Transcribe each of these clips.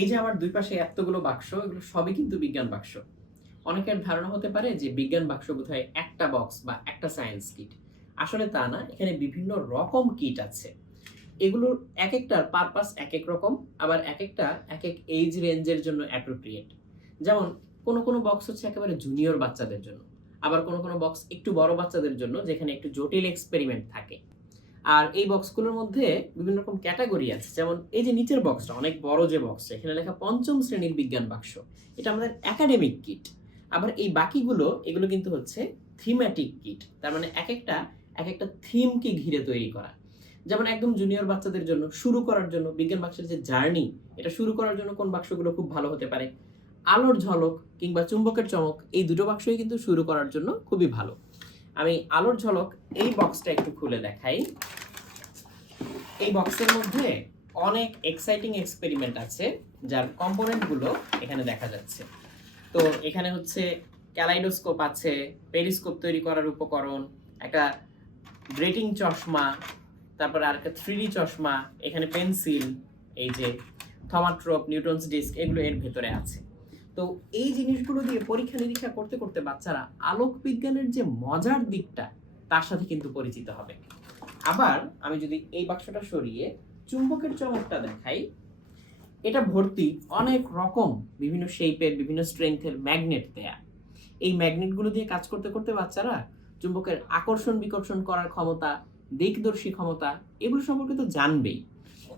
এই যে আমার দুই পাশে এতগুলো বাক্স, এগুলো সবই কিন্তু বিজ্ঞান বাক্স। অনেকের ধারণা হতে পারে যে বিজ্ঞান বাক্স বোধহয় একটা বক্স বা একটা সায়েন্স কিট। আসলে তা না, এখানে বিভিন্ন রকম কিট আছে। এগুলোর এক একটার পারপাস এক এক রকম, আবার এক একটা এক এক এইজ রেঞ্জের জন্য অ্যাপ্রোপ্রিয়েট। যেমন কোনো কোনো বক্স হচ্ছে একেবারে জুনিয়র বাচ্চাদের জন্য, আবার কোনো কোনো বক্স একটু বড় বাচ্চাদের জন্য যেখানে একটু জটিল এক্সপেরিমেন্ট থাকে। আর এই বক্সগুলোর মধ্যে বিভিন্ন রকম ক্যাটাগরি আছে। যেমন এই যে নিচের বক্সটা অনেক বড়, যে বক্সটা এখানে লেখা পঞ্চম শ্রেণীর বিজ্ঞান বাক্স, এটা আমাদের একাডেমিক কিট। আবার এই বাকিগুলো এগুলো কিন্তু হচ্ছে থিমেটিক কিট, তার মানে এক একটা থিমকে ঘিরে তৈরি করা। যেমন একদম জুনিয়র বাচ্চাদের জন্য শুরু করার জন্য বিজ্ঞান বাক্সের যে জার্নি, এটা শুরু করার জন্য কোন বাক্সগুলো খুব ভালো হতে পারে? আলোর ঝলক কিংবা চুম্বকের চমক, এই দুটো বাক্সই কিন্তু শুরু করার জন্য খুবই ভালো। আমি আলোর ঝলক এই বক্সটা একটু খুলে দেখাই। এই বক্সের মধ্যে অনেক এক্সাইটিং এক্সপেরিমেন্ট আছে, যার কম্পোনেন্টগুলো এখানে দেখা যাচ্ছে। তো এখানে হচ্ছে ক্যালাইডোস্কোপ আছে, পেরিস্কোপ তৈরি করার উপকরণ, একটা গ্রেটিং চশমা, তারপর আর একটা 3D চশমা, এখানে পেন্সিল, এই যে থমাট্রোপ, নিউটনস ডিস্ক, এগুলো এর ভেতরে আছে। তো এই জিনিসগুলো দিয়ে পরীক্ষা নিরীক্ষা করতে করতে বাচ্চারা আলোক বিজ্ঞানের যে মজার দিকটা তার সাথে কিন্তু পরিচিত হবে। আবার আমি যদি এই বাক্সটা সরিয়ে চুম্বকের চমকটা দেখাই, এটা ভর্তি অনেক রকম বিভিন্ন শেপের, বিভিন্ন স্ট্রেংথের ম্যাগনেট দেয়া। এই ম্যাগনেটগুলো দিয়ে কাজ করতে করতে বাচ্চারা চুম্বকের আকর্ষণ বিকর্ষণ করার ক্ষমতা, দিকদর্শী ক্ষমতা, এগুলো সম্পর্কে তো জানবেই।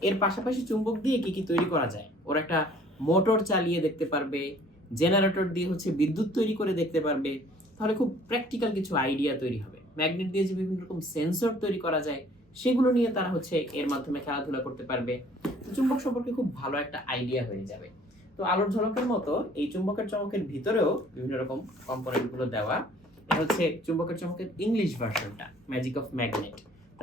এর পাশাপাশি চুম্বক দিয়ে কি কি তৈরি করা যায়, ওরা একটা মোটর চালিয়ে দেখতে পারবে, জেনারেটর দিয়ে হচ্ছে বিদ্যুৎ তৈরি করে দেখতে পারবে। তাহলে খুব প্র্যাকটিক্যাল কিছু আইডিয়া তৈরি হবে। ম্যাগনেট দিয়ে যে বিভিন্ন রকম সেন্সর তৈরি করা যায়, সেগুলো নিয়ে তারা হচ্ছে এর মাধ্যমে খেলাধুলা করতে পারবে। চুম্বক সম্পর্কে খুব ভালো একটা আইডিয়া হয়ে যাবে। তো আলোর ঝলকের মতো এই চুম্বকের চমকের ভিতরেও বিভিন্ন রকম কম্পোনেন্টগুলো দেওয়া। এটা হচ্ছে চুম্বকের চমকের ইংলিশ ভার্সনটা, ম্যাজিক অফ ম্যাগনেট।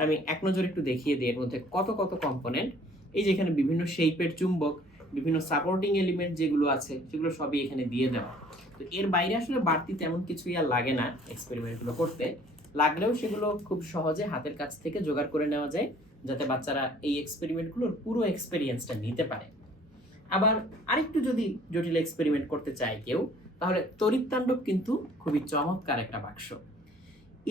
আমি এক নজর একটু দেখিয়ে দিই এর মধ্যে কত কত কম্পোনেন্ট। এই যে এখানে বিভিন্ন শেপের চুম্বক, বিভিন্ন সাপোর্টিং এলিমেন্ট যেগুলো আছে, সেগুলো সবই এখানে দিয়ে দেওয়া। তো এর বাইরে আসলে বাড়তি তেমন কিছুই আর লাগে না এক্সপেরিমেন্টগুলো করতে। লাগলেও সেগুলো খুব সহজে হাতের কাছ থেকে জোগাড় করে নেওয়া যায়, যাতে বাচ্চারা এই এক্সপেরিমেন্টগুলোর পুরো এক্সপেরিয়েন্সটা নিতে পারে। আবার আরেকটু যদি জটিল এক্সপেরিমেন্ট করতে চায় কেউ, তাহলে তড়িৎতাণ্ডব কিন্তু খুবই চমৎকার একটা বাক্স।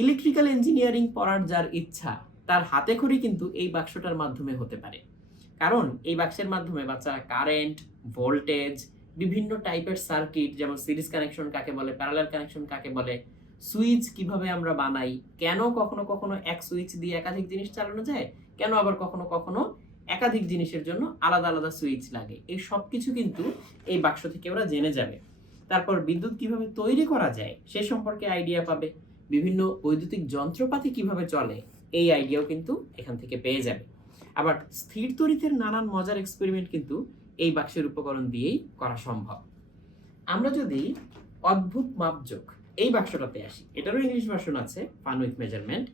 ইলেকট্রিক্যাল ইঞ্জিনিয়ারিং পড়ার যার ইচ্ছা, তার হাতে খড়ি কিন্তু এই বাক্সটার মাধ্যমে হতে পারে। কারণ এই বাক্সের মাধ্যমে বাচ্চারা কারেন্ট, ভোল্টেজ, বিভিন্ন টাইপের সার্কিট, যেমন সিরিজ কানেকশন কাকে বলে, প্যারালাল কানেকশন কাকে বলে, সুইচ কিভাবে আমরা বানাই, কেন কখনো কখনো এক সুইচ দিয়ে একাধিক জিনিস চালানো যায়, কেন আবার কখনো কখনো একাধিক জিনিসের জন্য আলাদা আলাদা সুইচ লাগে, এই সব কিছু কিন্তু এই বাক্স থেকে ওরা জেনে যাবে। তারপর বিদ্যুৎ কিভাবে তৈরি করা যায় সে সম্পর্কে আইডিয়া পাবে। বিভিন্ন বৈদ্যুতিক যন্ত্রপাতি কিভাবে চলে, এই আইডিয়াও কিন্তু এখান থেকে পেয়ে যাবে। আবার স্থির তড়িতের নানান মজার এক্সপেরিমেন্ট কিন্তু এই বাক্সের উপকরণ দিয়েই করা সম্ভব। আমরা যদি অদ্ভুত মাপজোক এই বাক্সটাতে আসি, এটারও ইংলিশ ভার্সন আছে, ফান উইথ মেজারমেন্ট।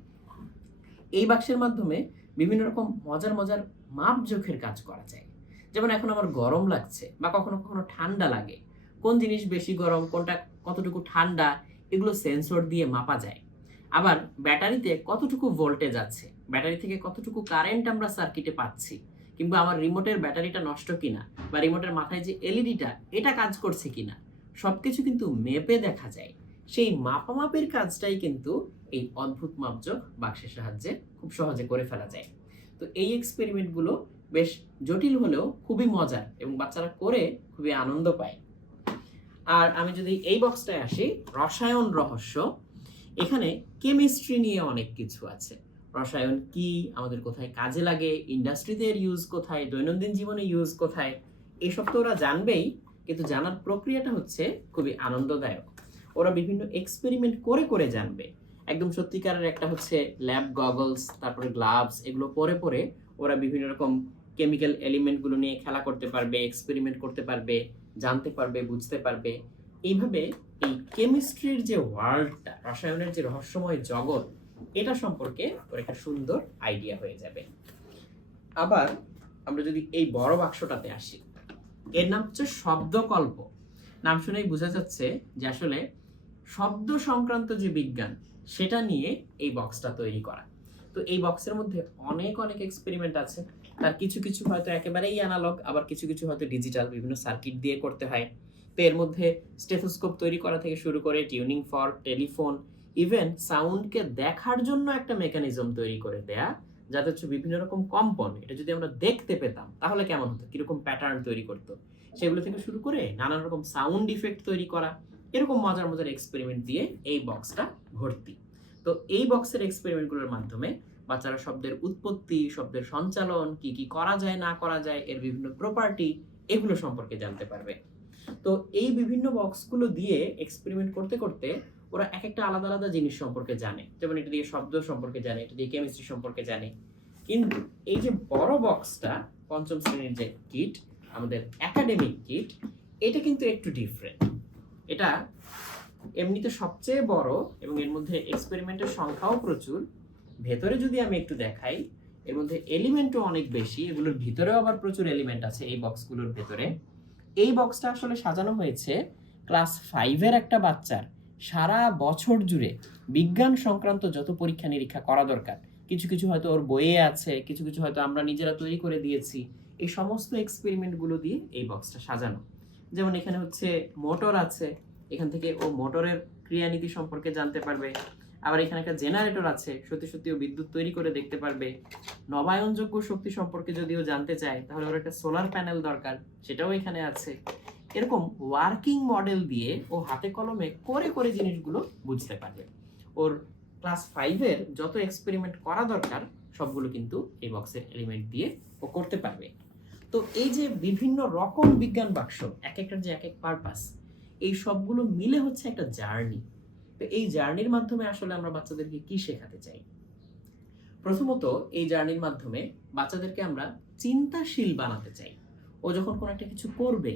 এই বাক্সের মাধ্যমে বিভিন্ন রকম মজার মজার মাপজোখের কাজ করা যায়। যেমন এখন আমার গরম লাগছে বা কখনো কখনো ঠান্ডা লাগে, কোন জিনিস বেশি গরম, কোনটা কতটুকু ঠান্ডা, এগুলো সেন্সর দিয়ে মাপা যায়। আবার ব্যাটারিতে কতটুকু ভোল্টেজ আছে, ব্যাটারি থেকে কতটুকু কারেন্ট আমরা সার্কিটে পাচ্ছি, কিংবা আমার রিমোটের ব্যাটারিটা নষ্ট কিনা, বা রিমোটের মাথায় যে এলইডিটা এটা কাজ করছে কিনা, সবকিছু কিন্তু মেপে দেখা যায়। সেই মাপামাপের কাজটাই কিন্তু এই অদ্ভুত মাপজোক বাক্সের সাহায্যে খুব সহজে করে ফেলা যায়। তো এই এক্সপেরিমেন্টগুলো বেশ জটিল হলেও খুবই মজার, এবং বাচ্চারা করে খুবই আনন্দ পায়। আর আমি যদি এই বক্সটায় আসি, রসায়ন রহস্য, এখানে কেমিস্ট্রি নিয়ে অনেক কিছু আছে। রসায়ন কি, আমাদের কোথায় কাজে লাগে, ইন্ডাস্ট্রিতে এর ইউজ কোথায়, দৈনন্দিন জীবনে ইউজ কোথায়, এসব তো ওরা জানবেই, কিন্তু জানার প্রক্রিয়াটা হচ্ছে খুবই আনন্দদায়ক। ওরা বিভিন্ন এক্সপেরিমেন্ট করে করে জানবে। একদম সত্যিকারের একটা হচ্ছে ল্যাব গগলস, তারপরে গ্লাভস, এগুলো পরে পরে ওরা বিভিন্ন রকম কেমিক্যাল এলিমেন্টগুলো নিয়ে খেলা করতে পারবে, এক্সপেরিমেন্ট করতে পারবে, জানতে পারবে, বুঝতে পারবে। এইভাবে এই কেমিস্ট্রির যে ওয়ার্ল্ডটা, রসায়নের যে রহস্যময় জগৎ, এটা সম্পর্কে ওর একটা সুন্দর আইডিয়া হয়ে যাবে। আবার আমরা যদি এই বড় বাক্সটাতে আসি, এর নাম হচ্ছে শব্দকল্প। নাম শুনেই বোঝা যাচ্ছে যে আসলে শব্দ সংক্রান্ত যে বিজ্ঞান, সেটা নিয়ে এই বক্সটা তৈরি করা। তো এই বক্সের মধ্যে অনেক অনেক এক্সপেরিমেন্ট আছে। তার কিছু কিছু হয়তো একেবারেই অ্যানালগ, আবার কিছু কিছু হয়তো ডিজিটাল, বিভিন্ন সার্কিট দিয়ে করতে হয়। তো এর মধ্যে স্টেথোস্কোপ তৈরি করা থেকে শুরু করে টিউনিং ফর্ক, টেলিফোন, ইভেন সাউন্ডকে দেখার জন্য একটা মেকানিজম তৈরি করে দেয়া, যাতে হচ্ছে বিভিন্ন রকম কম্পন, এটা যদি আমরা দেখতে পেতাম তাহলে কেমন হতো, কিরকম প্যাটার্ন তৈরি করতো, সেগুলো থেকে শুরু করে নানান রকম সাউন্ড ইফেক্ট তৈরি করা, এরকম মজার মজার এক্সপেরিমেন্ট দিয়ে এই বক্সটা ভর্তি। তো এই বক্সের এক্সপেরিমেন্টগুলোর মাধ্যমে বাচ্চারা শব্দের উৎপত্তি, শব্দের সঞ্চালন, কি কি করা যায় না করা যায়, এর বিভিন্ন প্রপার্টি, এগুলো সম্পর্কে জানতে পারবে। তো এই বিভিন্ন বক্সগুলো দিয়ে এক্সপেরিমেন্ট করতে করতে ওরা এক একটা আলাদা আলাদা জিনিস সম্পর্কে জানে, যেমন এটা দিয়ে শব্দ সম্পর্কে জানে, এটা দিয়ে কেমিস্ট্রি সম্পর্কে জানে। কিন্তু এই যে বড় বক্সটা, পঞ্চম শ্রেণীর যে কিট, আমাদের একাডেমিক কিট, এটা কিন্তু একটু ডিফারেন্ট। এটা এমনিতে সবচেয়ে বড় এবং এর মধ্যে এক্সপেরিমেন্টের সংখ্যাও প্রচুর। ভেতরে যদি আমি একটু দেখাই, এর মধ্যে এলিমেন্টও অনেক বেশি, এগুলোর ভিতরেও আবার প্রচুর এলিমেন্ট আছে এই বক্সগুলোর ভেতরে। এই বক্সটা আসলে সাজানো হয়েছে ক্লাস 5-এর একটা বাচ্চার সারা বছর জুড়ে বিজ্ঞান সংক্রান্ত যত পরীক্ষা নিরীক্ষা করা দরকার, কিছু কিছু হয়তো ওর বইয়ে আছে, কিছু কিছু হয়তো আমরা নিজেরা তৈরি করে দিয়েছি, এই সমস্ত এক্সপেরিমেন্টগুলো দিয়ে এই বক্সটা সাজানো। যেমন এখানে হচ্ছে মোটর আছে, এখান থেকে ও মোটরের ক্রিয়ানীতি সম্পর্কে জানতে পারবে। আবার এখানে একটা জেনারেটর আছে, সত্যি সত্যি ও বিদ্যুৎ তৈরি করে দেখতে পারবে। নবায়নযোগ্য শক্তি সম্পর্কে যদিও জানতে চায় তাহলে ওর একটা সোলার প্যানেল দরকার, সেটাও এখানে আছে। এরকম ওয়ার্কিং মডেল দিয়ে ও হাতে কলমে করে করে জিনিসগুলো বুঝতে পারবে। ওর ক্লাস 5-এর যত এক্সপেরিমেন্ট করা দরকার সবগুলো কিন্তু এই বক্সের এলিমেন্ট দিয়ে ও করতে পারবে। তো এই যে বিভিন্ন রকম বিজ্ঞান বাক্স, এক একটার যে এক এক পারপাস, এই সবগুলো মিলে হচ্ছে একটা জার্নি। তো এই জার্নির মাধ্যমে আসলে আমরা বাচ্চাদেরকে কি শেখাতে চাই? প্রথমত, এই জার্নির মাধ্যমে বাচ্চাদেরকে আমরা চিন্তাশীল বানাতে চাই। ও যখন কোনো একটা কিছু করবে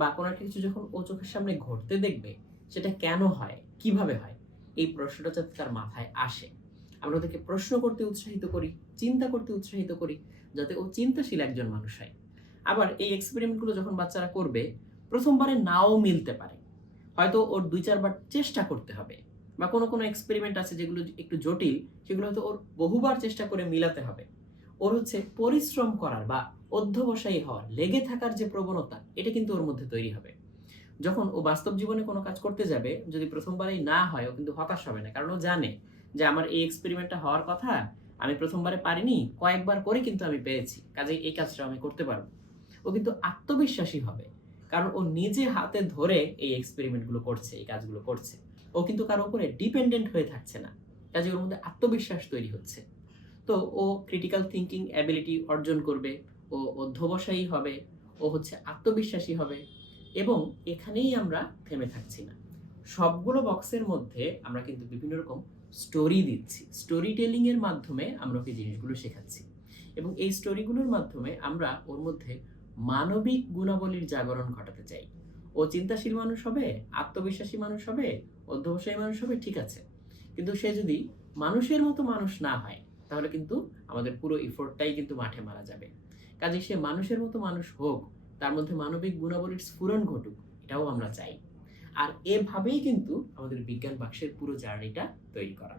বা কোনো একটা কিছু যখন ও চোখের সামনে ঘটতে দেখবে, সেটা কেন হয়, কিভাবে হয়, এই প্রশ্নটা যাতে তার মাথায় আসে। আমরা ওদেরকে প্রশ্ন করতে উৎসাহিত করি, চিন্তা করতে উৎসাহিত করি, যাতে ও চিন্তাশীল একজন মানুষ হয়। আবার এই এক্সপেরিমেন্টগুলো যখন বাচ্চারা করবে, প্রথমবারে নাও মিলতে পারে, হয়তো ওর 2-4 বার চেষ্টা করতে হবে, বা কোনো কোনো এক্সপেরিমেন্ট আছে যেগুলো একটু জটিল, সেগুলো হয়তো ওর বহুবার চেষ্টা করে মিলাতে হবে। ওর হচ্ছে পরিশ্রম করার বা অধ্যবসায়ী হওয়ার, লেগে থাকার যে প্রবণতা, এটা কিন্তু ওর মধ্যে তৈরি হবে। যখন ও বাস্তব জীবনে কোনো কাজ করতে যাবে, যদি প্রথমবারেই না হয়, ও কিন্তু হতাশ হবে না, কারণ ও জানে যে আমার এই এক্সপেরিমেন্টটা হওয়ার কথা, আমি প্রথমবারে পারিনি, কয়েকবার করে কিন্তু আমি পেরেছি, কাজেই এই কাজটা আমি করতে পারবো। ও কিন্তু আত্মবিশ্বাসী হবে, কারণ ও নিজে হাতে ধরে এই এক্সপেরিমেন্টগুলো করছে, এই কাজগুলো করছে। ও কিন্তু কারো উপরে ডিপেন্ডেন্ট হয়ে থাকছে না, কাজে ওর মধ্যে আত্মবিশ্বাস তৈরি হচ্ছে। তো ও ক্রিটিক্যাল থিঙ্কিং অ্যাবিলিটি অর্জন করবে, ও অধ্যবসায়ী হবে, ও হচ্ছে আত্মবিশ্বাসী হবে। এবং এখানেই আমরা থেমে থাকছি না, সবগুলো বক্সের মধ্যে আমরা কিন্তু বিভিন্ন রকম স্টোরি দিচ্ছি, স্টোরি টেলিং এর মাধ্যমে আমরা ওকে জিনিসগুলো শেখাচ্ছি। এবং এই স্টোরিগুলোর মাধ্যমে আমরা ওর মধ্যে মানবিক গুণাবলীর জাগরণ ঘটাতে চাই। ও চিন্তাশীল মানুষ হবে, আত্মবিশ্বাসী মানুষ হবে, অধ্যবসায়ী মানুষ হবে, ঠিক আছে, কিন্তু সে যদি মানুষের মতো মানুষ না হয়, তাহলে কিন্তু আমাদের পুরো এফোর্টটাই কিন্তু মাঠে মারা যাবে। কাজে সে মানুষের মতো মানুষ হোক, তার মধ্যে মানবিক গুণাবলীর স্ফুরণ ঘটুক, এটাও আমরা চাই। আর এভাবেই কিন্তু আমাদের বিজ্ঞান বাক্সের পুরো জার্নিটা তৈরি করা।